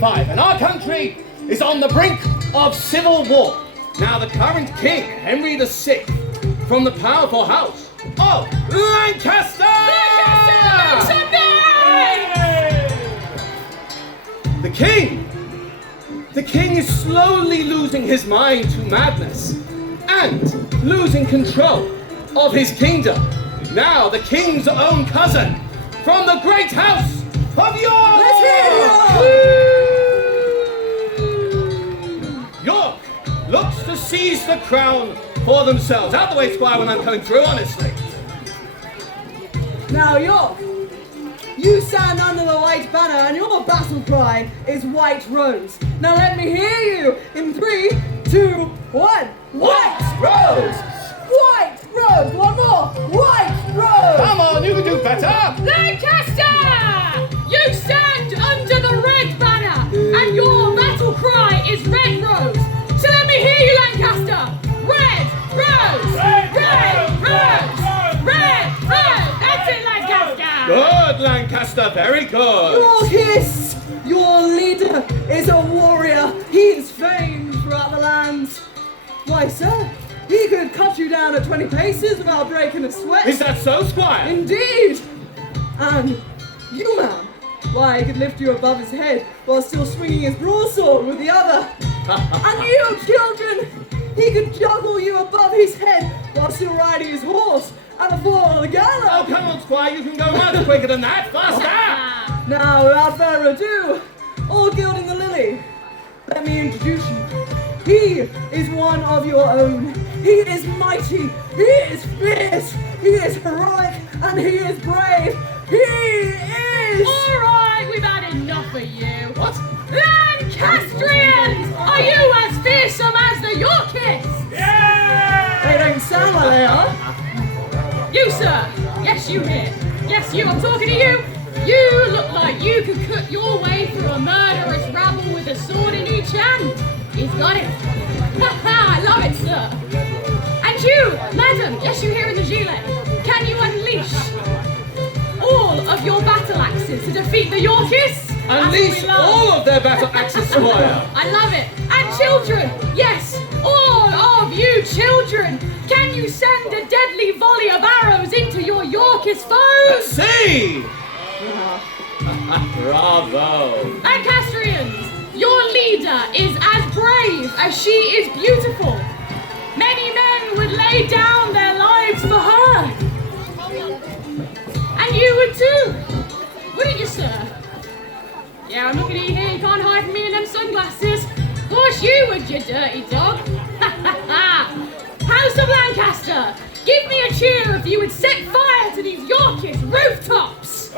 1585, and our country is on the brink of civil war. Now, the current king, Henry VI, from the powerful house of Lancaster! The king is slowly losing his mind to madness and losing control of his kingdom. Now, the king's own cousin from the great house of York! Let's hear York! York looks to seize the crown for themselves. Out the way, Squire, when I'm coming through, honestly. Now, York, you stand under the white banner and your battle cry is White Rose. Now let me hear you in 3, 2, 1. White Rose! White Rose! One more! White Rose! Come on, you can do better! Lancaster! You stand under the red banner and your battle cry is Red Rose. So let me hear you, Lancaster! Red Rose! Red Rose! Red Rose! That's it, Lancaster! Good, Lancaster, very good. Yorkis! Your leader is a warrior. He is famed throughout the lands. Why, sir, he could cut you down at 20 paces without breaking a sweat. Is that so, Squire? Indeed! And you, ma'am, why, he could lift you above his head while still swinging his broadsword with the other. And you, children, he could juggle you above his head while still riding his horse at the fall of the gallop. Oh, come on, Squire, you can go much quicker than that. Faster! Now, without further ado, all gilding the lily, let me introduce you. He is one of your own. He is mighty, he is fierce, he is heroic, and he is brave. He is... All right, we've had enough of you. What? Lancastrians! Are you as fearsome as the Yorkists? They don't sound like they are. You, sir! Yes, you here. Yes, you, I'm talking to you. You look like you could cut your way through a murderous rabble with a sword in each hand. He's got it. Ha ha, I love it, sir. And you, madam, yes, you here in the gilet. Can you unleash all of your battle axes to defeat the Yorkists? Unleash all of their battle axes, Squire. I love it. And children, yes, all of you children. Can you send a deadly volley of arrows into your Yorkist foes? Let's see! Bravo! Lancastrians, your leader is as brave as she is beautiful. Many men would lay down their lives for her. And you would too, wouldn't you, sir? Yeah, I'm looking at you here, you can't hide from me in them sunglasses. Of course you would, you dirty dog. House of Lancaster, give me a cheer if you would set fire to these Yorkist rooftops.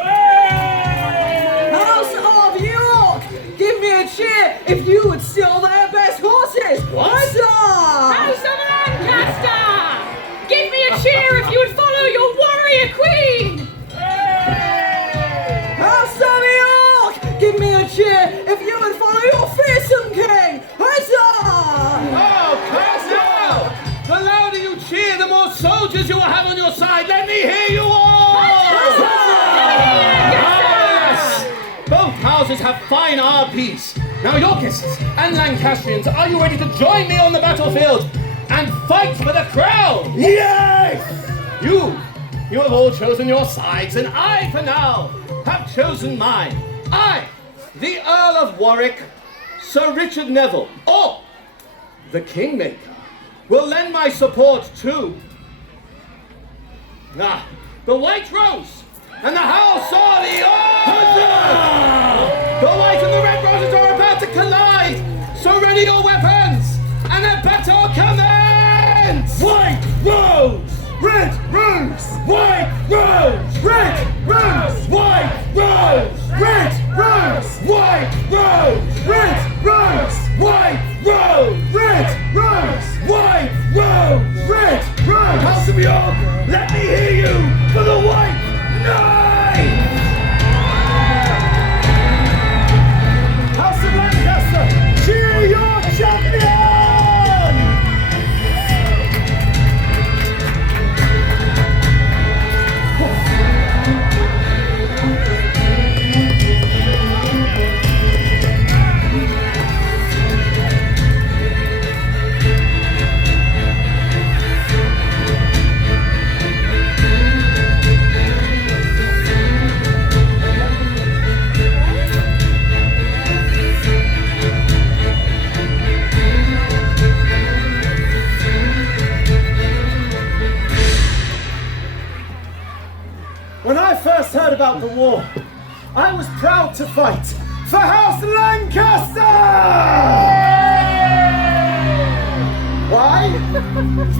House of York, give me a cheer if you would steal their best horses. What? House of Lancaster, give me a cheer if you would follow your warrior queen. House of York, give me a cheer if you would follow your fearsome king. Oh, come now! The louder you cheer, the more soldiers you will have on your side. Let me hear you all! Yes! Both houses have fine RPs. Now, Yorkists and Lancastrians, are you ready to join me on the battlefield and fight for the crown? Yes! You have all chosen your sides, and I, for now, have chosen mine. I, the Earl of Warwick, Sir Richard Neville, or the Kingmaker, will lend my support to the White Rose and the House of York! The White and the Red Roses are about to collide, so ready your weapons, and the battle commence! White Rose! Red Rose! White Rose! Red Rose! White Rose! Red Rose! White Rose! Red Rose! White Rose! Red Rose! White Rose! Red Rose! House of York, let me hear you for the White Knight! House of Lancaster, cheer your champion! When I first heard about the war, I was proud to fight for House Lancaster! Why?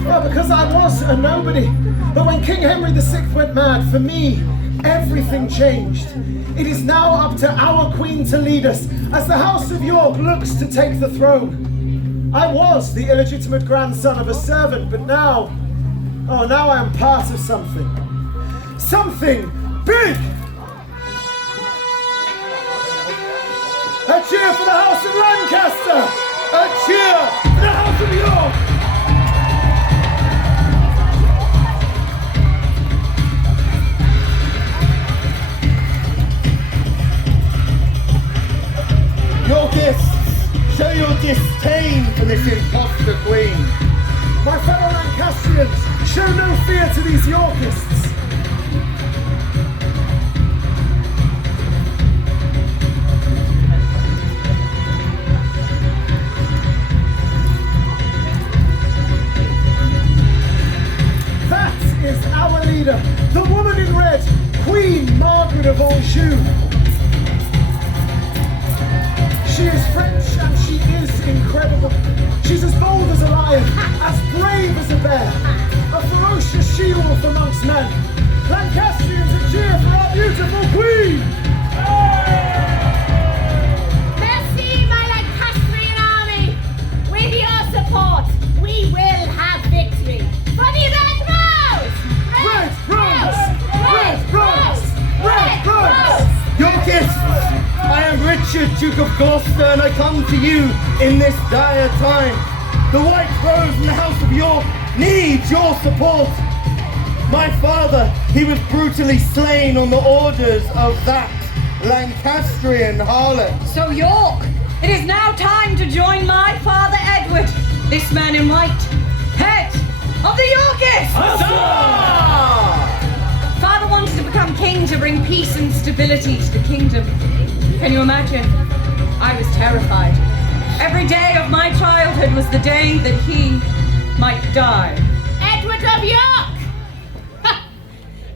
Well, because I was a nobody. But when King Henry VI went mad, for me, everything changed. It is now up to our Queen to lead us as the House of York looks to take the throne. I was the illegitimate grandson of a servant, but now I am part of something. Something big! A cheer for the House of Lancaster! A cheer for the House of York! Yorkists, show your disdain for this imposter queen. My fellow Lancastrians, show no fear to these Yorkists. That is our leader, the woman in red, Queen Margaret of Anjou. She is French and she is incredible. She's as bold as a lion, as brave as a bear, a ferocious she-wolf amongst men. Lancastrians, a cheer for our beautiful queen! Merci, my Lancastrian army! With your support, we will have victory. For the Red Rose! Red Rose! Red Rose! Red Rose! Yorkists, I am Richard, Duke of Gloucester, and I come to you in this dire time. The White Rose and the House of York needs your support. My father, he was brutally slain on the orders of that Lancastrian harlot. So York, it is now time to join my father Edward, this man in white, head of the Yorkists! Huzzah! Father wanted to become king to bring peace and stability to the kingdom. Can you imagine? I was terrified. Every day of my childhood was the day that he might die. Edward of York! Ha!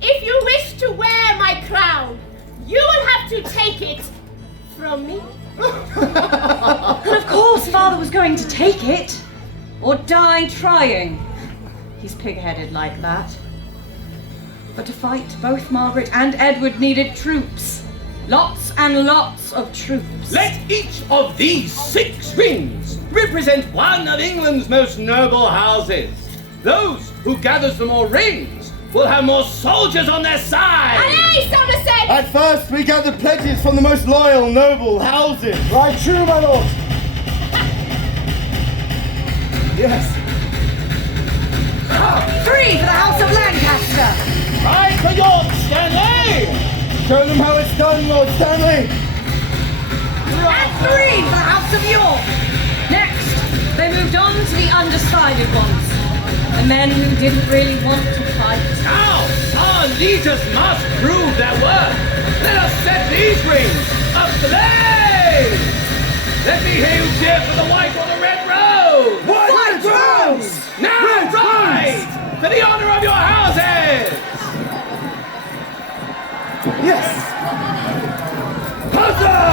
If you wish to wear my crown, you will have to take it from me. And of course Father was going to take it, or die trying. He's pig-headed like that. But to fight, both Margaret and Edward needed troops. Lots and lots of troops. Let each of these 6 rings represent one of England's most noble houses. Those who gathers the more rings will have more soldiers on their side. Aye, Somerset! At first, we gathered pledges from the most loyal, noble houses. Right true, my lord. Yes. 3 for the House of Lancaster! Right for York, Stanley! Show them how it's done, Lord Stanley. And 3 for the House of York! Next, they moved on to the undecided ones. The men who didn't really want to fight. Now, our leaders must prove their worth. Let us set these rings ablaze! Let me hear you cheer for the white or the red rose! White Rose! Now, Red right! For the honor of your houses! Yes. Huzzah!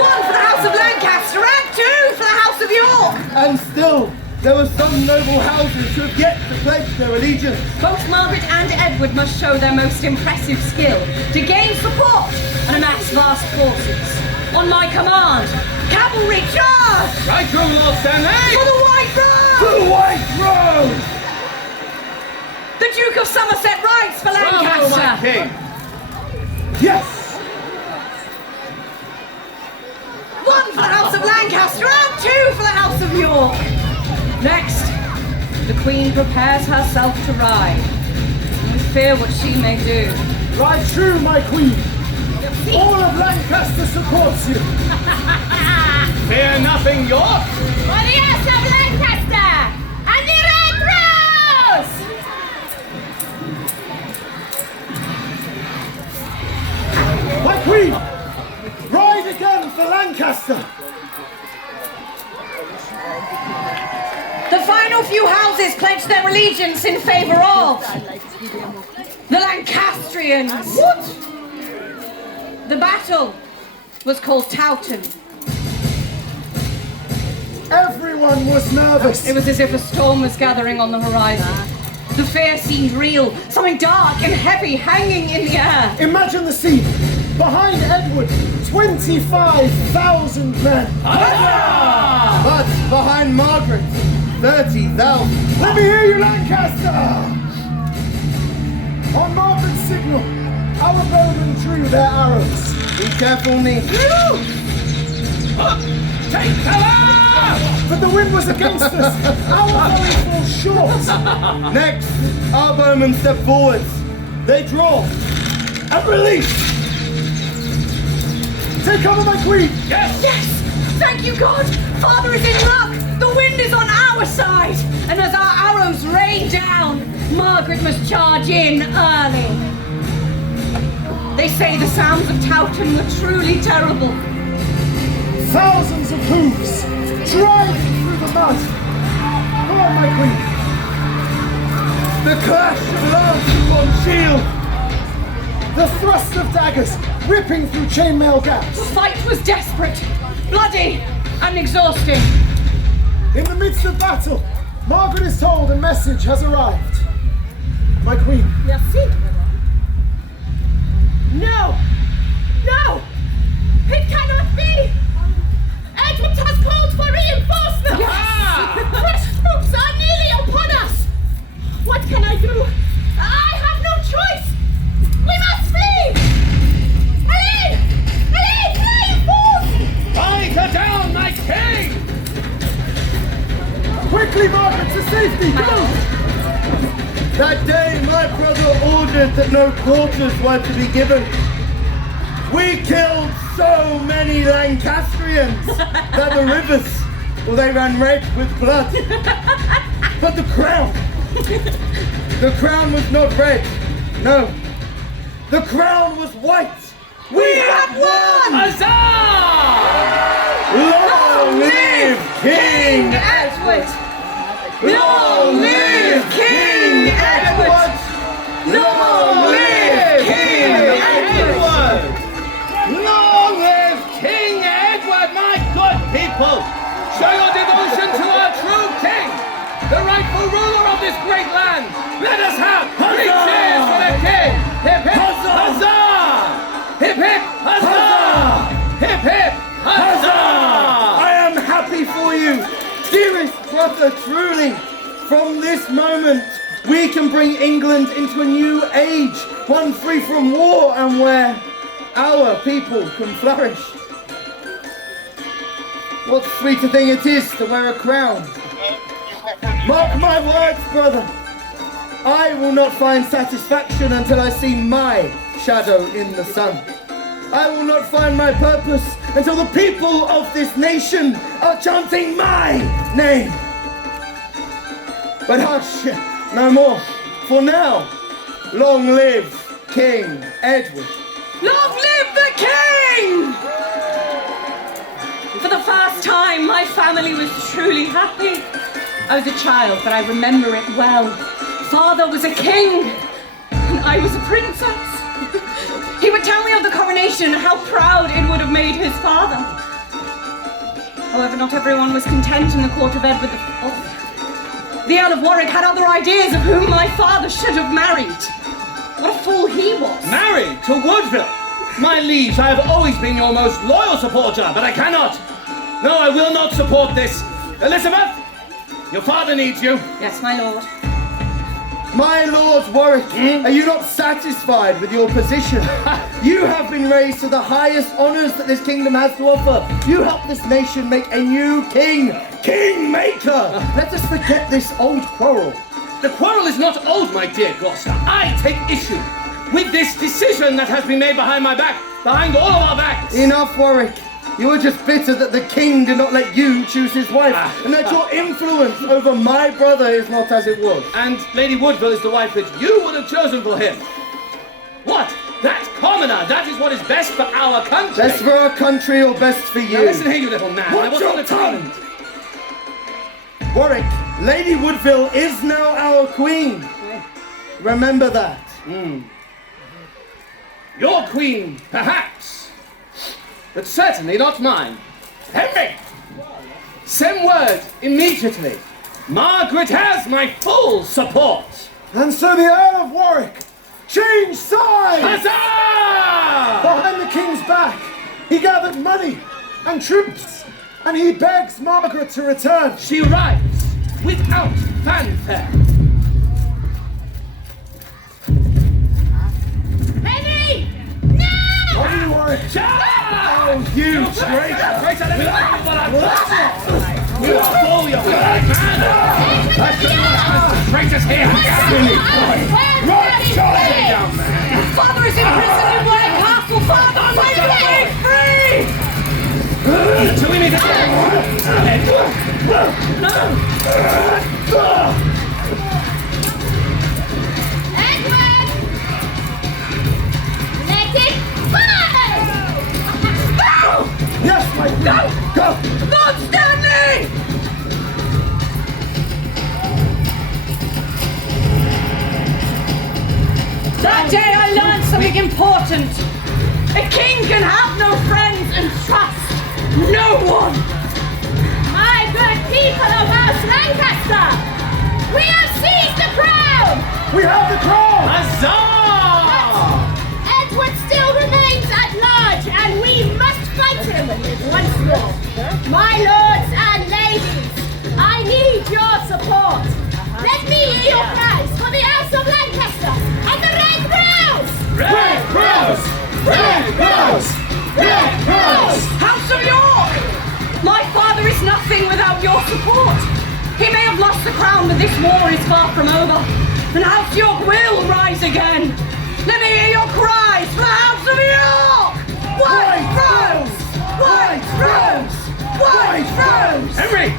1 for the House of Lancaster and 2 for the House of York! And still, there were some noble houses who have yet to pledge their allegiance. Both Margaret and Edward must show their most impressive skill to gain support and amass vast forces. On my command, cavalry charge! Right, your Lord Stanley! For the White Rose! The White Rose! The Duke of Somerset rides for Bravo, my Lancaster! king! Yes. 1 for the House of Lancaster and 2 for the House of York! Next, the Queen prepares herself to ride. We fear what she may do. Right true, my queen. All of Lancaster supports you. Fear nothing, York! For the House of Lancaster and the Red Rose! My queen, ride again for Lancaster. The final few houses pledged their allegiance in favor of The Lancastrians! What? The battle was called Towton. Everyone was nervous. It was as if a storm was gathering on the horizon. The fear seemed real, something dark and heavy hanging in the air. Imagine the scene. Behind Edward, 25,000 men. But behind Margaret, 30,000. Let me hear you, Lancaster! On Margaret's signal, our bowmen drew their arrows. Be careful, me. Take cover! But the wind was against us. Our volley falls short. Next, our bowmen step forwards. They draw and release. Take cover, my queen. Yes! Thank you, God! Father is in luck! The wind is on our side! And as our arrows rain down, Margaret must charge in early. They say the sounds of Towton were truly terrible. Thousands of hooves driving through the mud. Go on, my queen. The clash of lances on shield. The thrust of daggers ripping through chainmail gaps. The fight was desperate, bloody, and exhausting. In the midst of battle, Margaret is told a message has arrived. My queen. Merci. No! No! It cannot be! Edward has called for reinforcements! Fresh troops are nearly upon us! What can I do? I have no choice! We must flee! Aline! Aline, fly, fools! Fight her down, my king! Quickly, Margaret, to safety! Go! That day, my brother ordered that no quarters were to be given. We killed so many Lancastrians that the rivers, well, they ran red with blood. But the crown was not red. No, the crown was white. We have won! Huzzah! Long live King Edward! Long live King Edward! Long live King Edward! Long live King Edward, my good people! Show your devotion to our true king, the rightful ruler of this great land. Let us have 3 cheers for the king! Hip hip huzzah! Hip hip huzzah! Hip hip huzzah! I am happy for you, dearest brother, truly. From this moment, we can bring England into a new age, one free from war and where our people can flourish. What sweeter thing it is to wear a crown. Mark my words, brother. I will not find satisfaction until I see my shadow in the sun. I will not find my purpose until the people of this nation are chanting my name. But hush, no more. For now, long live King Edward. Long live the king! For the first time, my family was truly happy. I was a child, but I remember it well. Father was a king, and I was a princess. He would tell me of the coronation and how proud it would have made his father. However, not everyone was content in the court of Edward IV. The Earl of Warwick had other ideas of whom my father should have married. What a fool he was. Married to Woodville? My liege, I have always been your most loyal supporter, but I cannot. No, I will not support this. Elizabeth, your father needs you. Yes, my lord. My Lord Warwick, are you not satisfied with your position? You have been raised to the highest honours that this kingdom has to offer. You help this nation make a new king, Kingmaker. Let us forget this old quarrel. The quarrel is not old, my dear Gloucester. I take issue with this decision that has been made behind my back, behind all of our backs. Enough, Warwick. You were just bitter that the king did not let you choose his wife, and that your influence over my brother is not as it was. And Lady Woodville is the wife that you would have chosen for him. What? That commoner, that is what is best for our country. Best for our country or best for you? Now listen here, you little man. What's your tongue? Warwick, Lady Woodville is now our queen. Remember that. Your queen, perhaps, but certainly not mine. Henry! Send word immediately. Margaret has my full support. And so the Earl of Warwick changed sides! Huzzah! Behind the king's back, he gathered money and troops, and he begs Margaret to return. She rides without fanfare. Henry! No! On you, Warwick. Oh, you traitor! Traitor, let me tell you what I've got! You fool, you blind man! That's what happens to traitors here! Right, Charlie, young man! Father is imprisoned in Warwick Castle! Father, set me free! Do we need to... Edward! Let it fly! Yes, my queen. Go! Lord Stanley! That day I learned something important. A king can have no friends and trust no one. My good people of House Lancaster! We have seized the crown! We have the crown! Huzzah! Edward still remains at large, and we must fight him once more. My lords and ladies, I need your support. Let me hear your cries for the House of Lancaster and the Red Rose! Red Rose! Red Rose! Red Rose! House of York! My father is nothing without your support. He may have lost the crown, but this war is far from over. And House York will rise again. Let me hear your cries for the House of York! White Rose! White Rose! White Rose! Henry!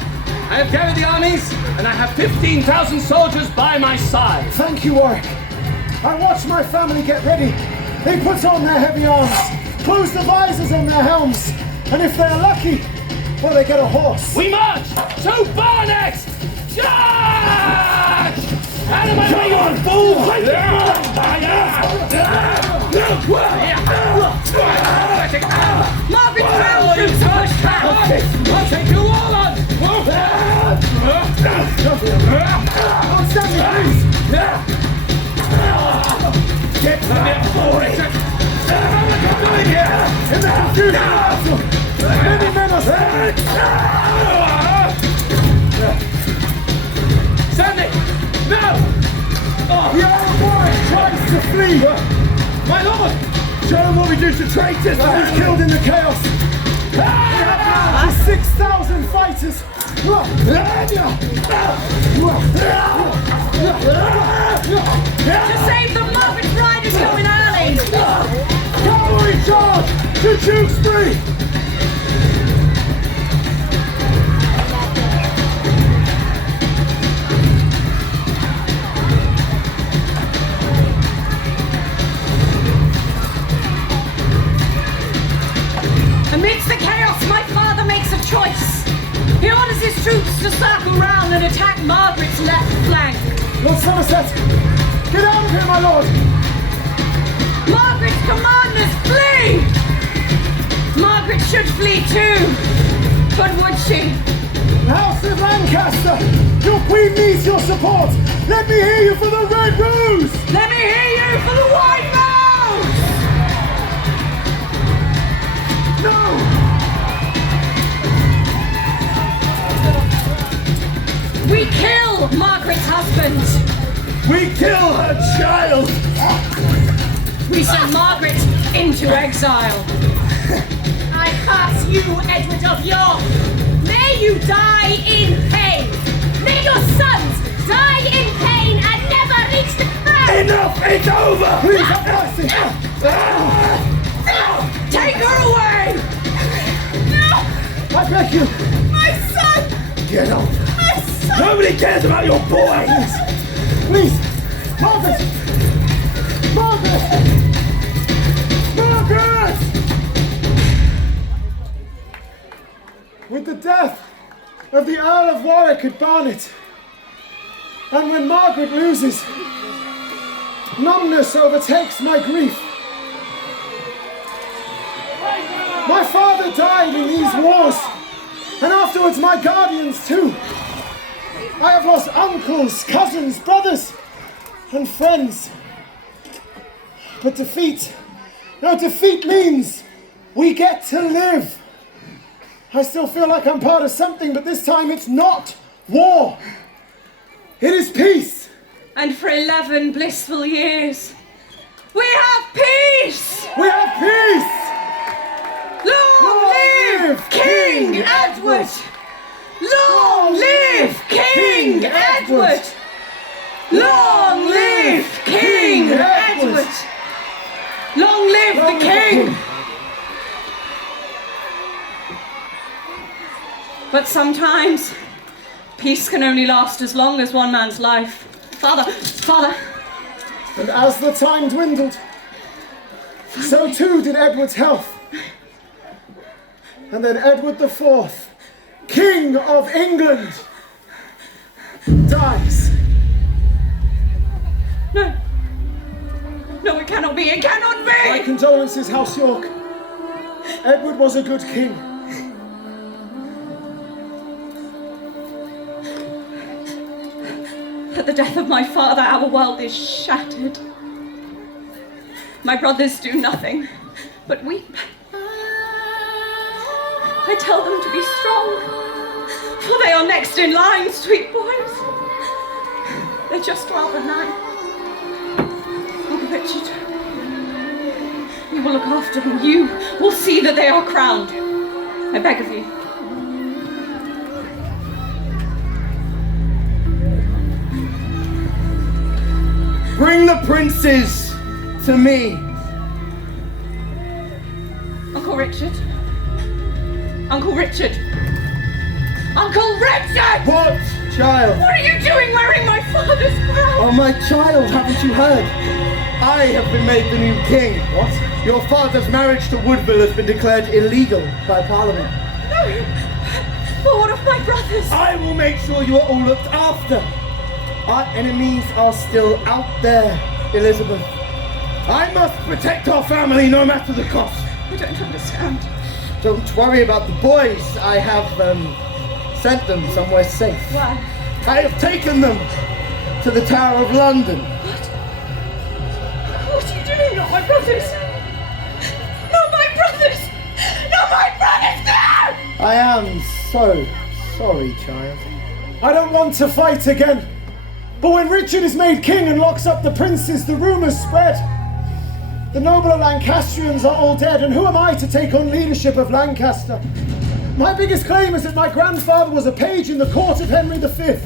I have gathered the armies, and I have 15,000 soldiers by my side. Thank you, Warwick. I watched my family get ready. They put on their heavy arms, close the visors on their helms, and if they're lucky, well, they get a horse. We march to Barnet! Charge! Out of my way, you fool! Margaret Crown troops push back! I'll take you all on! Oh, Stanley, please! Get to the floor, Richard! What are you doing here? In the confusion! Many men are slain! Stanley! No! The Earl of Warwick tries to flee! My lord! Show him what we do to traitors that he's killed in the chaos! We have now 6,000 fighters! To save them, Margaret's riders going early! Cavalry charge to Tewkesbury! Amidst the chaos, my father makes a choice. He orders his troops to circle round and attack Margaret's left flank. Lord Somerset, get out of here, my lord! Margaret's commanders flee! Margaret should flee too, but would she? House of Lancaster, your queen needs your support! Let me hear you for the Red Rose! Let me hear you for the White Rose! No! We kill Margaret's husband! We kill her child! We send Margaret into exile. I curse you, Edward of York! May you die in pain! May your sons die in pain and never reach the crown! Enough! It's over! Please have mercy! Take her away! No! I beg you! My son! Get off! My son! Nobody cares about your boy! Please! Margaret! Margaret! Margaret! With the death of the Earl of Warwick at Barnet, and when Margaret loses, Numbness overtakes my grief. My father died in these wars, and afterwards my guardians too. I have lost uncles, cousins, brothers, and friends. But defeat means we get to live. I still feel like I'm part of something, but this time it's not war. It is peace. And for 11 blissful years, we have peace! We have peace! Long live King Edward! Long live King Edward! Long live King Edward! Long live the King! But sometimes, peace can only last as long as one man's life. Father! And as the time dwindled, so too did Edward's health. And then Edward IV, King of England, dies. No, it cannot be, it cannot be! My condolences, House York. Edward was a good king. At the death of my father, our world is shattered. My brothers do nothing but weep. I tell them to be strong, for they are next in line, sweet boys. They're just 12 and 9. Uncle Richard, you will look after them. You will see that they are crowned. I beg of you. Bring the princes to me. Uncle Richard. Uncle Richard! Uncle Richard! What, child? What are you doing wearing my father's crown? Oh, my child, haven't you heard? I have been made the new king. What? Your father's marriage to Woodville has been declared illegal by Parliament. No! But what of my brothers? I will make sure you are all looked after. Our enemies are still out there, Elizabeth. I must protect our family no matter the cost. I don't understand. Don't worry about the boys. I have sent them somewhere safe. Why? I have taken them to the Tower of London. What? What are you doing? Not my brothers! Not my brothers! Not my brothers! No! I am so sorry, child. I don't want to fight again. But when Richard is made king and locks up the princes, the rumours spread. The nobler Lancastrians are all dead, and who am I to take on leadership of Lancaster? My biggest claim is that my grandfather was a page in the court of Henry V.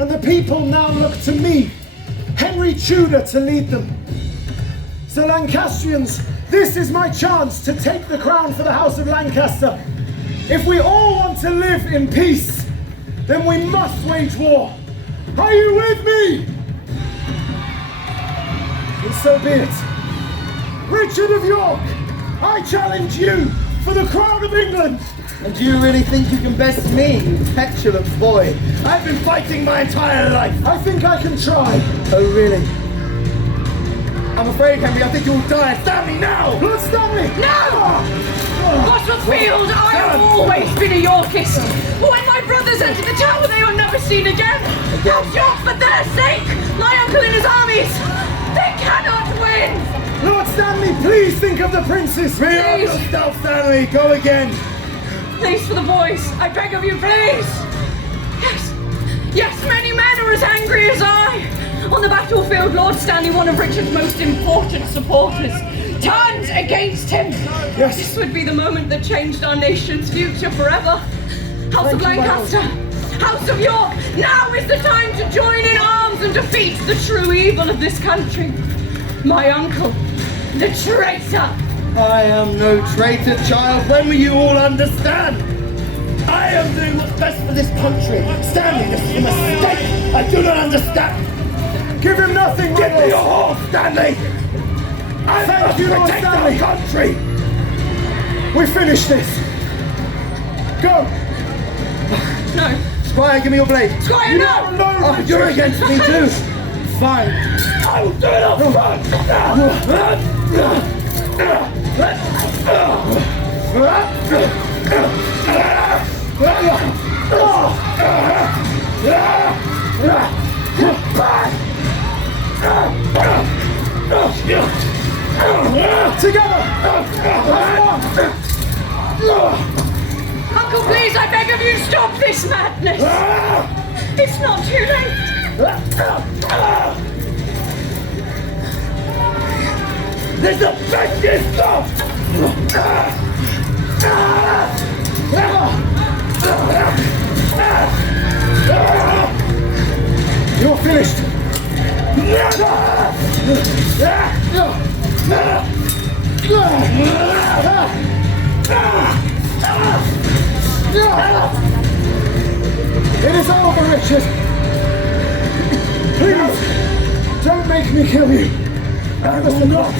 And the people now look to me, Henry Tudor, to lead them. So Lancastrians, this is my chance to take the crown for the House of Lancaster. If we all want to live in peace, then we must wage war. Are you with me? And so be it. Richard of York, I challenge you for the crown of England. And do you really think you can best me, you petulant boy? I've been fighting my entire life. I think I can try. Oh, really? I'm afraid, Henry, I think you'll die. Stanley, now! Lord Stanley! No! Bottlesfield, I have always been a Yorkist. But when my brothers enter the tower, they are never seen again. House York, for their sake, my uncle and his armies, they cannot win. Lord Stanley, please think of the princes. Rearm yourself, Stanley. Go again. Please, for the boys, I beg of you, please. Yes, many men are as angry as I. On the battlefield, Lord Stanley, one of Richard's most important supporters, turned against him. Yes. This would be the moment that changed our nation's future forever. House of Lancaster, House of York, now is the time to join in arms and defeat the true evil of this country. My uncle, the traitor. I am no traitor, child. When will you all understand? I am doing what's best for this country. Stanley, this is a mistake. I do not understand. Give him nothing, Give me your horse, Stanley. I must protect our country. We finish this. Go. No. Squire, give me your blade. Squire, no! Oh, you're against me too. fine. I will do it up front. Together! Uncle, please, I beg of you, stop this madness! It's not too late! There's a fetching stuff! You're finished! It is over, Richard! Please, don't make me kill you! I will not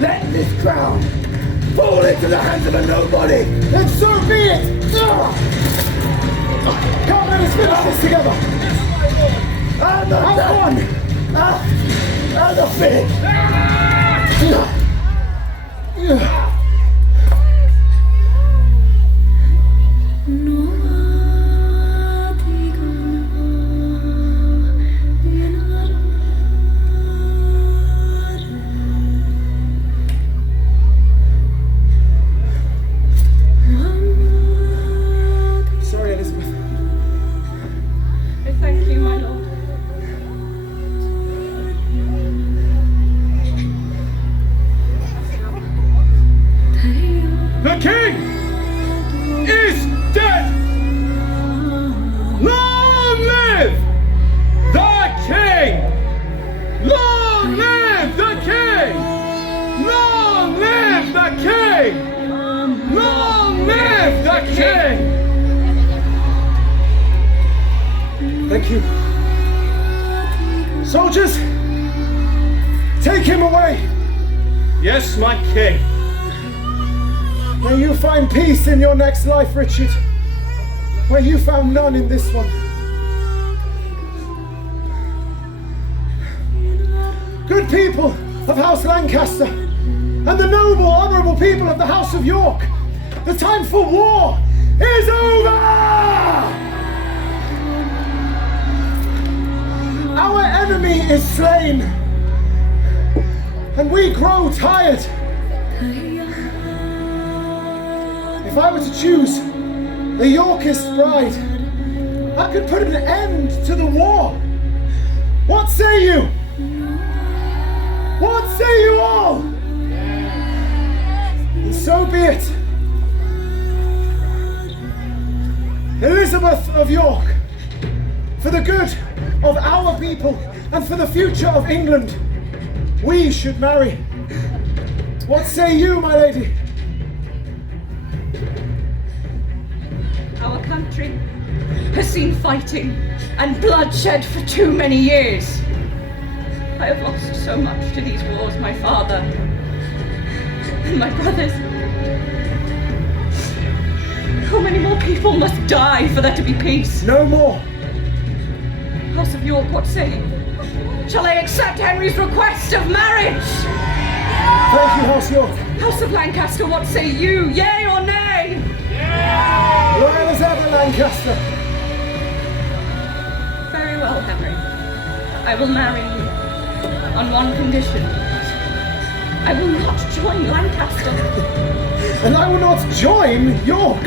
let this crown fall into the hands of a nobody! Then so be it! Come, let us finish this together! And the fun! And the finish! Sorry, Elizabeth. I thank you, my lord. The king is dead! Long live the king! Long live the king! Long live the king! Long live the king! Thank you. Soldiers, take him away! Yes, my king. May you find peace in your next life, Richard, where you found none in this one. Good people of House Lancaster, and the noble, honourable people of the House of York, the time for war is over! Our enemy is slain, and we grow tired. If I were to choose a Yorkist bride, I could put an end to the war. What say you? What say you all? And so be it. Elizabeth of York, for the good of our people and for the future of England, we should marry. What say you, my lady? Our country has seen fighting and bloodshed for too many years. I have lost so much to these wars, my father and my brothers. How many more people must die for there to be peace? No more. House of York, what say you? Shall I accept Henry's request of marriage? Thank you, House York. House of Lancaster, what say you? Yea or nay? Loyal as ever, Lancaster. Very well, Henry. I will marry you on one condition. I will not join Lancaster. And I will not join York.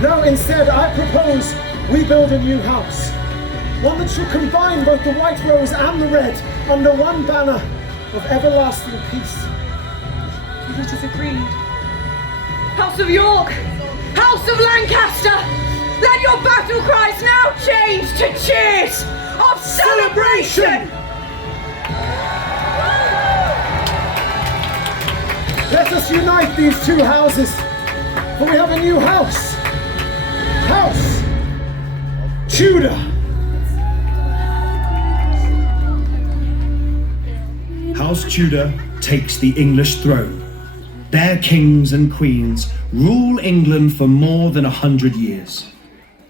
No, instead, I propose we build a new house. One that shall combine both the white rose and the red under one banner of everlasting peace. It is agreed. House of York, House of Lancaster, let your battle cries now change to cheers of celebration! Let us unite these two houses, for we have a new house. House Tudor. House Tudor takes the English throne. Their kings and queens rule England for more than 100 years.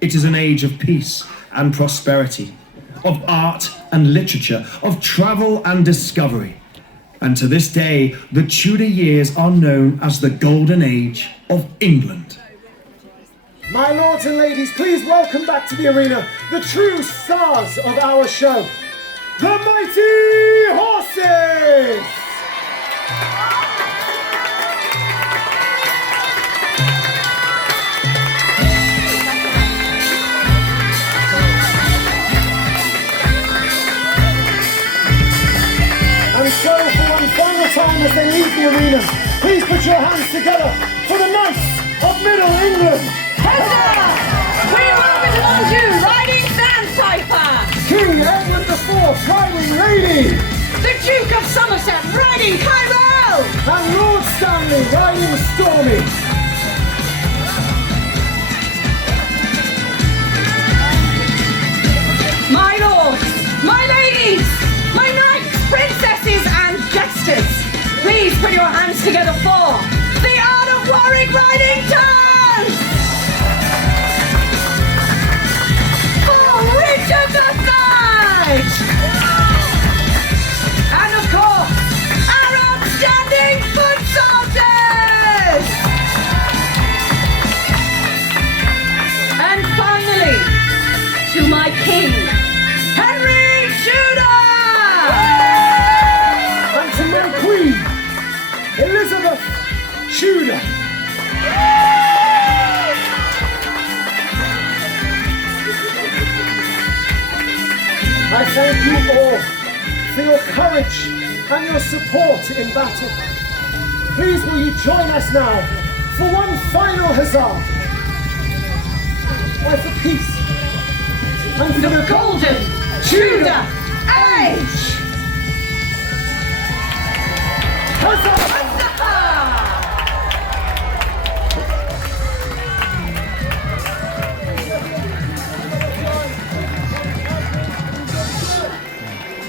It is an age of peace and prosperity, of art and literature, of travel and discovery. And to this day, the Tudor years are known as the Golden Age of England. My lords and ladies, please welcome back to the arena the true stars of our show, the Mighty Horses! And so, for one final time as they leave the arena, please put your hands together for the Knights of Middle England! Huzzah! We welcome along you, riding Sandpiper! King Edward IV, riding Lady! The Duke of Somerset, riding Cairo! And Lord Stanley, riding Stormy! My lords, my ladies, my knights, princesses and jesters, please put your hands together for the Earl of Warwick riding turns! For Richard III! And of course, our outstanding foot soldiers! And finally, to my king, Henry Tudor! And to my queen, Elizabeth Tudor! I thank you all for your courage and your support in battle. Please will you join us now for one final huzzah? Why, for peace and for The Golden Tudor Age!